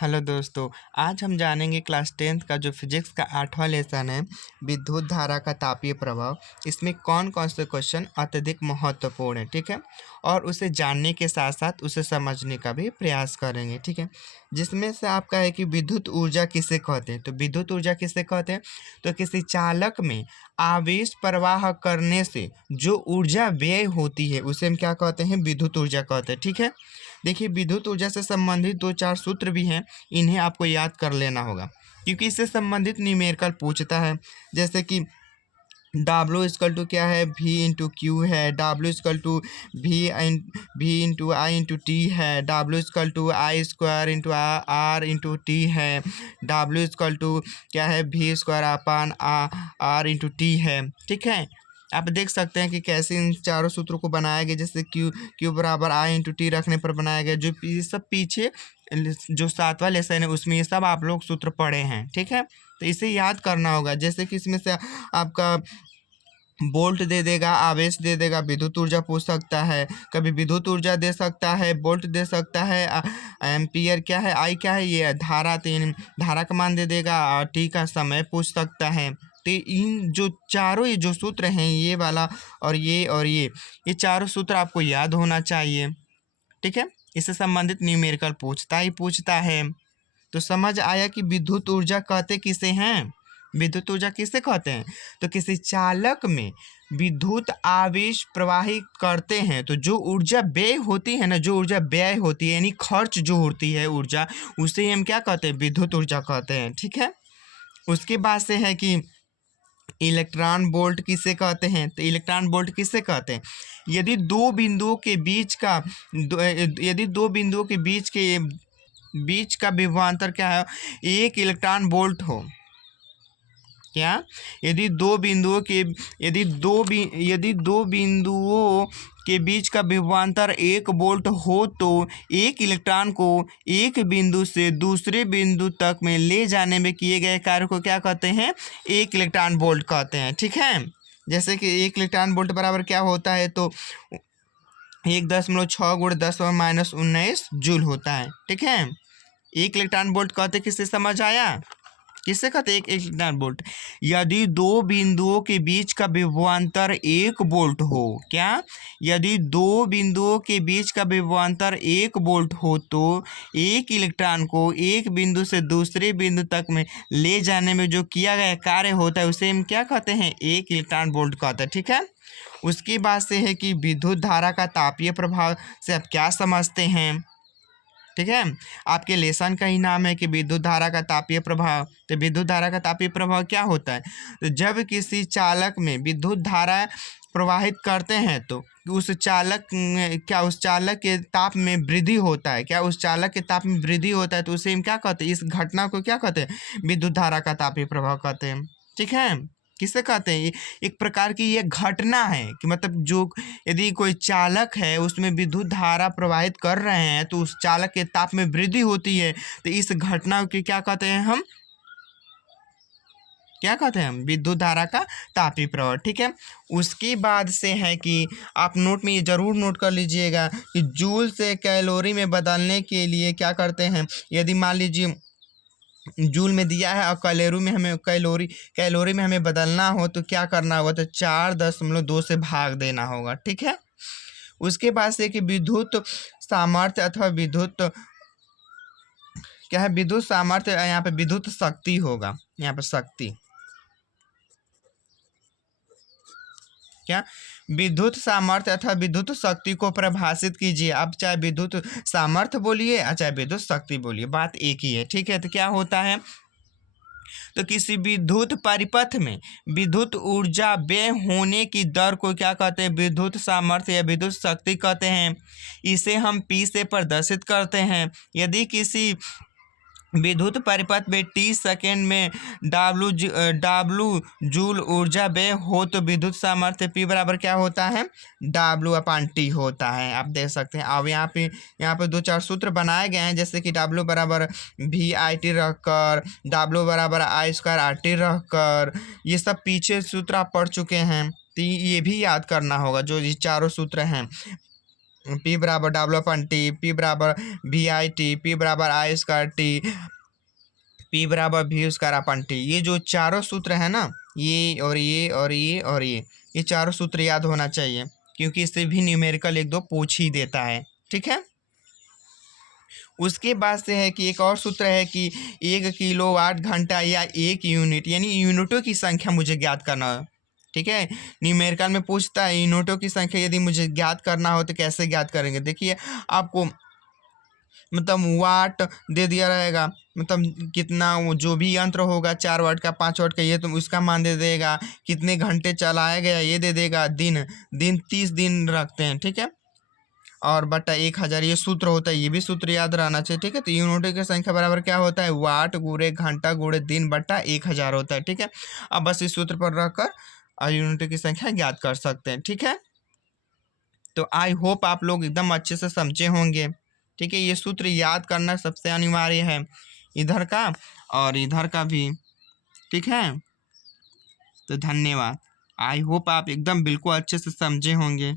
Hello दोस्तों। आज हम जानेंगे क्लास 10th का जो फिजिक्स का 8वां लेसन है, विद्युत धारा का तापीय प्रभाव। इसमें कौन कौन से क्वेश्चन अत्यधिक महत्वपूर्ण है, ठीक है। और उसे जानने के साथ साथ उसे समझने का भी प्रयास करेंगे, ठीक है। जिसमें से आपका है कि विद्युत ऊर्जा किसे कहते हैं। तो विद्युत ऊर्जा किसे कहते हैं, तो किसी चालक में आवेश प्रवाह करने से जो ऊर्जा व्यय होती है उसे हम क्या कहते हैं, विद्युत ऊर्जा कहते हैं, ठीक है। देखिए, विद्युत ऊर्जा से संबंधित 2-4 सूत्र भी हैं, इन्हें आपको याद कर लेना होगा क्योंकि इससे संबंधित न्यूमेरिकल पूछता है। जैसे कि W इक्वल टू क्या है, V इंटू क्यू है। W equal to V into I into T है। W equal to I square into R into T है। W इक्वल टू क्या है, V square upon R into T है, ठीक है। आप देख सकते हैं कि कैसे इन चारों सूत्रों को बनाया गया। जैसे क्यू बराबर आई इंटू टी रखने पर बनाया गया। जो सब पीछे जो 7वां लेसन है उसमें ये सब आप लोग सूत्र पढ़े हैं, ठीक है। तो इसे याद करना होगा। जैसे कि इसमें से आपका बोल्ट दे देगा, आवेश दे देगा, विद्युत ऊर्जा पूछ सकता है, कभी विद्युत ऊर्जा दे सकता है, बोल्ट दे सकता है, एम्पियर क्या है, आई क्या है, ये धारा, तीन धारा का मान दे देगा, और टी का समय पूछ सकता है। तो इन जो चारों ये जो सूत्र हैं, ये वाला और ये चारों सूत्र आपको याद होना चाहिए, ठीक है। इससे संबंधित न्यूमेरिकल पूछता है। तो समझ आया कि विद्युत ऊर्जा कहते किसे हैं। विद्युत ऊर्जा किसे कहते हैं, तो किसी चालक में विद्युत आवेश प्रवाहित करते हैं तो जो ऊर्जा व्यय होती है ना, जो ऊर्जा व्यय होती है यानी खर्च जो होती है ऊर्जा, उसे हम क्या कहते हैं, विद्युत ऊर्जा कहते हैं, ठीक है। उसके बाद से है कि इलेक्ट्रॉन वोल्ट किसे कहते हैं। तो इलेक्ट्रॉन वोल्ट किसे कहते हैं, यदि दो बिंदुओं के बीच का विभवांतर क्या है, 1 इलेक्ट्रॉन वोल्ट हो। क्या, यदि दो बिंदुओं के बीच का विभवांतर 1 वोल्ट हो तो एक इलेक्ट्रॉन को एक बिंदु से दूसरे बिंदु तक में ले जाने में किए गए कार्य को क्या कहते हैं, 1 इलेक्ट्रॉन वोल्ट कहते हैं, ठीक है। जैसे कि 1 इलेक्ट्रॉन वोल्ट बराबर क्या होता है, तो 1.6 × 10⁻⁹ जूल होता है, ठीक है। 1 इलेक्ट्रॉन वोल्ट कहते किससे, समझ आया, किससे कहते हैं 1 इलेक्ट्रॉन वोल्ट। यदि दो बिंदुओं के बीच का विभवांतर 1 वोल्ट हो, क्या, यदि दो बिंदुओं के बीच का विभवांतर 1 वोल्ट हो तो एक इलेक्ट्रॉन को एक बिंदु से दूसरे बिंदु तक में ले जाने में जो किया गया कार्य होता है उसे हम क्या कहते हैं, 1 इलेक्ट्रॉन वोल्ट कहते हैं, ठीक है। उसके बाद से है कि विद्युत धारा का तापीय प्रभाव से आप क्या समझते हैं, ठीक है। आपके लेसन का ही नाम है कि विद्युत धारा का तापीय प्रभाव। तो विद्युत धारा का तापीय प्रभाव क्या होता है, तो जब किसी चालक में विद्युत धारा प्रवाहित करते हैं तो उस चालक के ताप में वृद्धि होता है। क्या, उस चालक के ताप में वृद्धि होता है तो उसे हम क्या कहते हैं, इस घटना को क्या कहते हैं, विद्युत धारा का तापीय प्रभाव कहते हैं, ठीक है। किसे कहते हैं, ये एक प्रकार की ये घटना है कि मतलब जो यदि कोई चालक है उसमें विद्युत धारा प्रवाहित कर रहे हैं तो उस चालक के ताप में वृद्धि होती है, तो इस घटना को क्या कहते हैं, हम क्या कहते हैं, विद्युत धारा का तापीय प्रभाव, ठीक है। उसके बाद से है कि आप नोट में ये जरूर नोट कर लीजिएगा कि जूल से कैलोरी में बदलने के लिए क्या करते हैं। यदि मान लीजिए जूल में दिया है और कैलोरी में हमें बदलना हो तो क्या करना होगा, तो 4.2 से भाग देना होगा, ठीक है। उसके बाद से कि विद्युत सामर्थ्य अथवा विद्युत क्या है, विद्युत सामर्थ्य, यहाँ पे विद्युत शक्ति होगा, यहाँ पे शक्ति क्या, विद्युत सामर्थ्य अथवा विद्युत शक्ति को परिभाषित कीजिए। आप चाहे विद्युत सामर्थ्य बोलिए या चाहे विद्युत शक्ति बोलिए, बात एक ही है, ठीक है। तो क्या होता है, तो किसी विद्युत परिपथ में विद्युत ऊर्जा व्यय होने की दर को क्या कहते हैं, विद्युत सामर्थ्य या विद्युत शक्ति कहते हैं। इसे हम P से प्रदर्शित करते हैं। यदि किसी विद्युत परिपथ में टी सेकेंड में W जूल ऊर्जा व्यय हो तो विद्युत सामर्थ्य P बराबर क्या होता है, W/T होता है। आप देख सकते हैं। अब यहाँ पे 2-4 सूत्र बनाए गए हैं, जैसे कि W बराबर VIT रखकर, W बराबर I²RT रखकर, ये सब पीछे सूत्र आप पढ़ चुके हैं, तो ये भी याद करना होगा जो ये चारों सूत्र हैं। P बराबर W/T, P बराबर VIT, P बराबर I²T, P बराबर V²/T। ये जो चारों सूत्र है ना, ये और ये और ये और ये चारों सूत्र याद होना चाहिए, क्योंकि इससे भी न्यूमेरिकल एक दो पूछ ही देता है। ठीक है। उसके बाद से है कि एक और सूत्र है कि 1 किलोवाट घंटा या 1 यूनिट, यानी यूनिटों की संख्या मुझे ज्ञात करना है। ठीक है। न्यूमेरिकल में पूछता है यूनिटों की संख्या यदि मुझे ज्ञात करना हो तो कैसे ज्ञात करेंगे। देखिए आपको मतलब वाट दे दिया रहेगा, मतलब कितना वो जो भी यंत्र होगा 4 वाट का 5 वाट का, ये तो उसका मान दे देगा, कितने घंटे चलाया गया ये दे देगा, दिन दिन 30 दिन रखते हैं। ठीक है। और बटा 1000 ये सूत्र होता है, ये भी सूत्र याद रहना चाहिए। ठीक है। तो यूनिटों की संख्या बराबर क्या होता है, वाट गुणे घंटा गुणे दिन बटा 1000 होता है। ठीक है। अब बस इस सूत्र पर रखकर यूनिटों की संख्या ज्ञात कर सकते हैं। ठीक है। तो आई होप आप लोग एकदम अच्छे से समझे होंगे। ठीक है। ये सूत्र याद करना सबसे अनिवार्य है, इधर का और इधर का भी। ठीक है। तो धन्यवाद। आई होप आप एकदम बिल्कुल अच्छे से समझे होंगे।